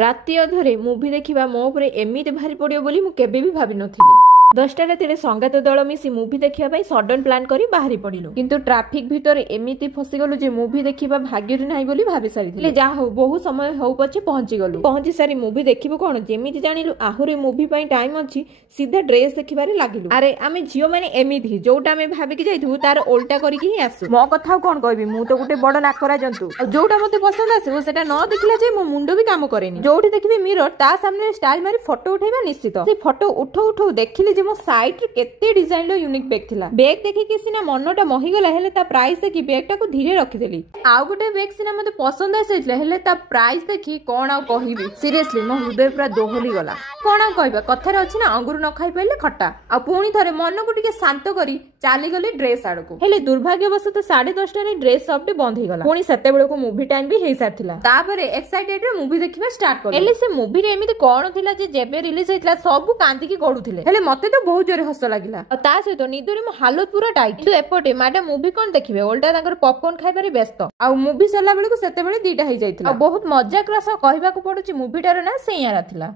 ରାତି ଅଧରେ ମୁଭି ଦେଖିବା ମୋ ଉପରେ ଏମିତି ଭାରି ପଡ଼ିବ ବୋଲି ମୁଁ କେବେ ବି ଭାବି ନଥିଲି। 10ଟା ରାତିରେ ସଙ୍ଗାତ ଦଳ ମିଶି ମୁଭି ଦେଖିବା ପାଇଁ ସଡନ୍ ପ୍ଲାନ୍ କରି ବାହାରି ପଡ଼ିଲୁ। କିନ୍ତୁ ଟ୍ରାଫିକ ଭିତରେ ଏମିତି ଫସିଗଲୁ ଯେ ମୁଭି ଦେଖିବା ଭାଗ୍ୟରେ ନାହିଁ ବୋଲି ଭାବି ସାରିଥିଲେ। ଯାହା ହଉ ବହୁ ସମୟ ହଉ ପଛେ ପହଞ୍ଚିଗଲୁ। ପହଞ୍ଚି ସାରି ମୁଭି ଦେଖିବୁ କଣ, ଯେମିତି ଜାଣିଲୁ ଆହୁରି ମୁଭି ପାଇଁ ଟାଇମ ଅଛି, ସିଧା ଡ୍ରେସ ଦେଖିବାରେ ଲାଗିଲୁ। ଆରେ ଆମେ ଝିଅ ମାନେ ଏମିତି, ଯୋଉଟା ଆମେ ଭାବିକି ଯାଇଥିବୁ ତାର ଓଲଟା କରିକି ହିଁ ଆସୁ। ମୋ କଥା ଆଉ କଣ କହିବି, ମୁଁ ତ ଗୋଟେ ବଡ ନାକରା ଜନ୍ତୁ। ଆଉ ଯୋଉଟା ମତେ ପସନ୍ଦ ଆସିବ ସେଟା ନ ଦେଖିଲା ଯେ ମୋ ମୁଣ୍ଡ ବି କାମ କରେନି। ଯୋଉଠି ଦେଖିବି ମିରର, ତା ସାମ୍ନାରେ ଷ୍ଟାଇଲ ମାରି ଫଟୋ ଉଠେଇବା ନିଶ୍ଚିତ। ସେ ଫଟୋ ଉଠଉ ଉଠଉ ଦେଖିଲି ମୋ ସାଇଟ୍ ରେ କେତେ ଡିଜାଇନର ୟୁନିକ୍ ବେଗ ଥିଲା। ବେଗ ଦେଖିକି ସିନା ମନଟା ମହିଗଲା, ହେଲେ ତା ପ୍ରାଇସ ଦେଖି ବେଗ ଟାକୁ ଧୀରେ ରଖିଦେଲି। ଆଉ ଗୋଟେ ବେଗ ସିନା ମତେ ପସନ୍ଦ ଆସିଥିଲା, ହେଲେ ତା ପ୍ରାଇସ ଦେଖି କଣ ଆଉ କହିବି। ସିରିୟସଲି ମୋ ହୃଦୟ ପୁରା ଦୋହଲି ଗଲା। କଣ ଆଉ କହିବା, କଥାରେ ଅଛି ନା, ଅଙ୍ଗୁର ନ ଖାଇ ପାଇଲେ ଖଟା। ଆଉ ପୁଣି ଥରେ ମନକୁ ଟିକେ ଶାନ୍ତ କରି ଚାଲିଗଲି ଡ୍ରେସ ଆଡକୁ। ହେଲେ ଦୁର୍ଭାଗ୍ୟବଶତଃ 10:30ରେ ଡ୍ରେସ ସପଟି ବନ୍ଦ ହେଇଗଲା। ପୁଣି ସେତେବେଳକୁ ମୁଭି ଟାଇମ ବି ହେଇସାରିଥିଲା। ତାପରେ ଏକ୍ସାଇଟେଡ ରେ ମୁଭି ଦେଖିବା ଷ୍ଟାର୍ଟ କଲି। ହେଲେ ସେ ମୁଭିରେ ଏମିତି କଣ ଥିଲା ଯେ ଯେବେ ରିଲିଜ ହେଇଥିଲା ସବୁ କାନ୍ଦିକି ଗଡୁଥିଲେ, ହେଲେ ମତେ ତ ବହୁତ ଜୋରେ ହସ ଲାଗିଲା। ଆଉ ତା ସହିତ ନିଦରେ ମୋ ହାଲତ ପୁରା ଟାଇଟ୍। କିନ୍ତୁ ଏପଟେ ମ୍ୟାଡାମ ମୁଭି କଣ ଦେଖିବେ, ଓଲଟା ତାଙ୍କର ପପକର୍ନ ଖାଇବାରେ ବ୍ୟସ୍ତ। ଆଉ ମୁଭି ସରିଲା ବେଳକୁ ସେତେବେଳେ 2ଟା ହେଇଯାଇଥିଲା। ଆଉ ବହୁତ ମଜାକର ସହ କହିବାକୁ ପଡୁଛି, ମୁଭିଟାର ନା ସେଇଆରା ଥିଲା।